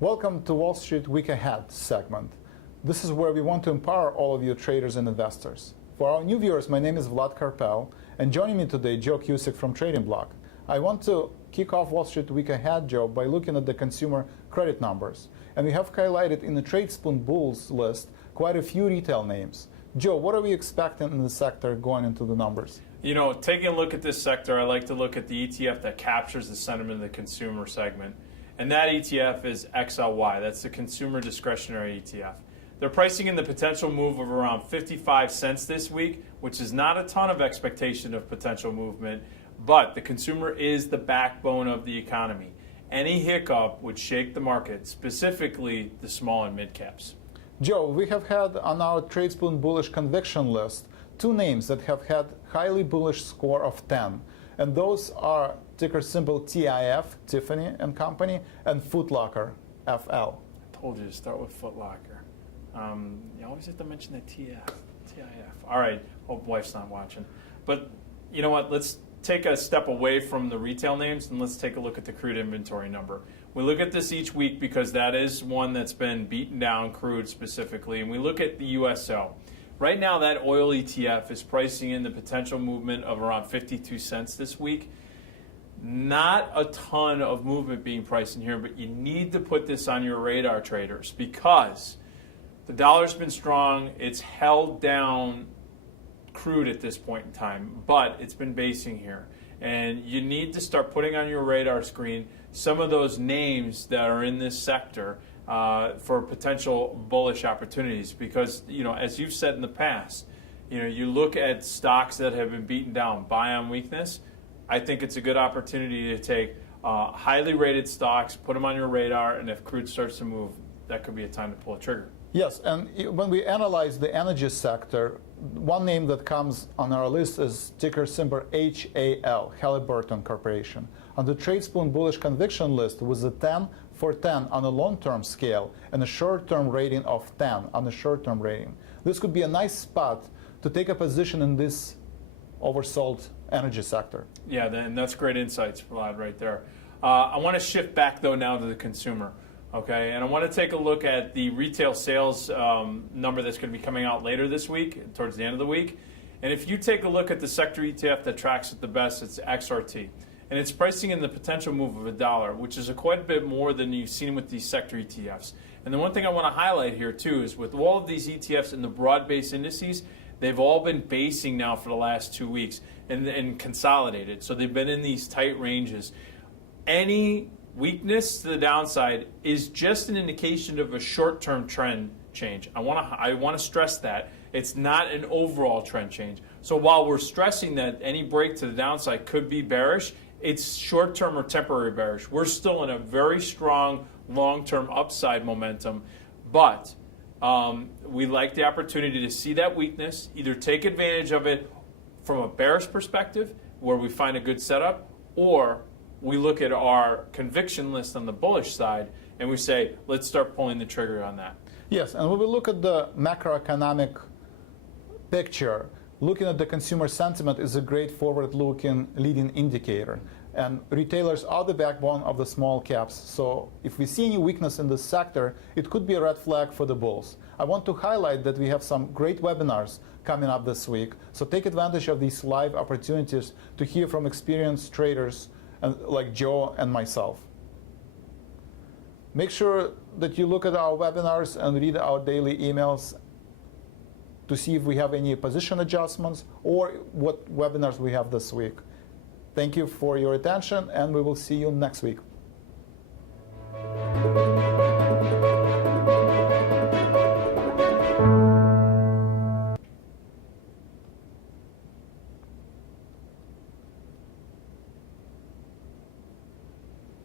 Welcome to Wall Street Week Ahead segment. This is where we want to empower all of you traders and investors. For our new viewers, my name is Vlad Karpel, and joining me today, Joe Cusick from Trading Block. I want to kick off Wall Street Week Ahead, Joe, by looking at the consumer credit numbers. And we have highlighted in the Tradespoon Bulls list quite a few retail names. Joe, what are we expecting in the sector going into the numbers? You know, taking a look at this sector, I like to look at the ETF that captures the sentiment of the consumer segment. And that ETF is XLY. That's the consumer discretionary ETF. They're pricing in the potential move of around 55 cents this week, which is not a ton of expectation of potential movement, but the consumer is the backbone of the economy. Any hiccup would shake the market, specifically the small and mid caps. Joe, we have had on our Tradespoon bullish conviction list two names that have had highly bullish score of 10. And those are ticker symbol TIF, Tiffany and Company, and Foot Locker, FL. I told you to start with Foot Locker. You always have to mention the TIF. All right, hope wife's not watching. But you know what, let's take a step away from the retail names and let's take a look at the crude inventory number. We look at this each week because that is one that's been beaten down, crude specifically, and we look at the USO. Right now, that oil ETF is pricing in the potential movement of around 52 cents this week. Not a ton of movement being priced in here, but you need to put this on your radar, traders, because the dollar's been strong. It's held down crude at this point in time, but it's been basing here. And you need to start putting on your radar screen some of those names that are in this sector for potential bullish opportunities, because as you've said in the past, you look at stocks that have been beaten down, buy on weakness. I think it's a good opportunity to take highly rated stocks, put them on your radar, and if crude starts to move, that could be a time to pull a trigger. Yes, and when we analyze the energy sector, one name that comes on our list is ticker symbol HAL, Halliburton Corporation. On the Tradespoon bullish conviction list was a 10 for 10 on a long-term scale and a short-term rating of 10 on a short-term rating. This could be a nice spot to take a position in this oversold energy sector. Yeah, then that's great insights, Vlad, right there. I want to shift back, though, now to the consumer. Okay, and I want to take a look at the retail sales number that's going to be coming out later this week, towards the end of the week. And if you take a look at the sector ETF that tracks it the best, it's XRT. And it's pricing in the potential move of $1, which is quite a bit more than you've seen with these sector ETFs. And the one thing I want to highlight here, too, is with all of these ETFs in the broad-based indices, they've all been basing now for the last 2 weeks and consolidated. So they've been in these tight ranges. Any weakness to the downside is just an indication of a short-term trend change. I want to stress that. It's not an overall trend change. So while we're stressing that any break to the downside could be bearish, it's short-term or temporary bearish. We're still in a very strong long-term upside momentum, but we like the opportunity to see that weakness, either take advantage of it from a bearish perspective where we find a good setup, or we look at our conviction list on the bullish side and we say, let's start pulling the trigger on that. Yes, and when we look at the macroeconomic picture, looking at the consumer sentiment is a great forward-looking leading indicator. And retailers are the backbone of the small caps. So if we see any weakness in this sector, it could be a red flag for the bulls. I want to highlight that we have some great webinars coming up this week. So take advantage of these live opportunities to hear from experienced traders like Joe and myself. Make sure that you look at our webinars and read our daily emails to see if we have any position adjustments or what webinars we have this week. Thank you for your attention, and we will see you next week.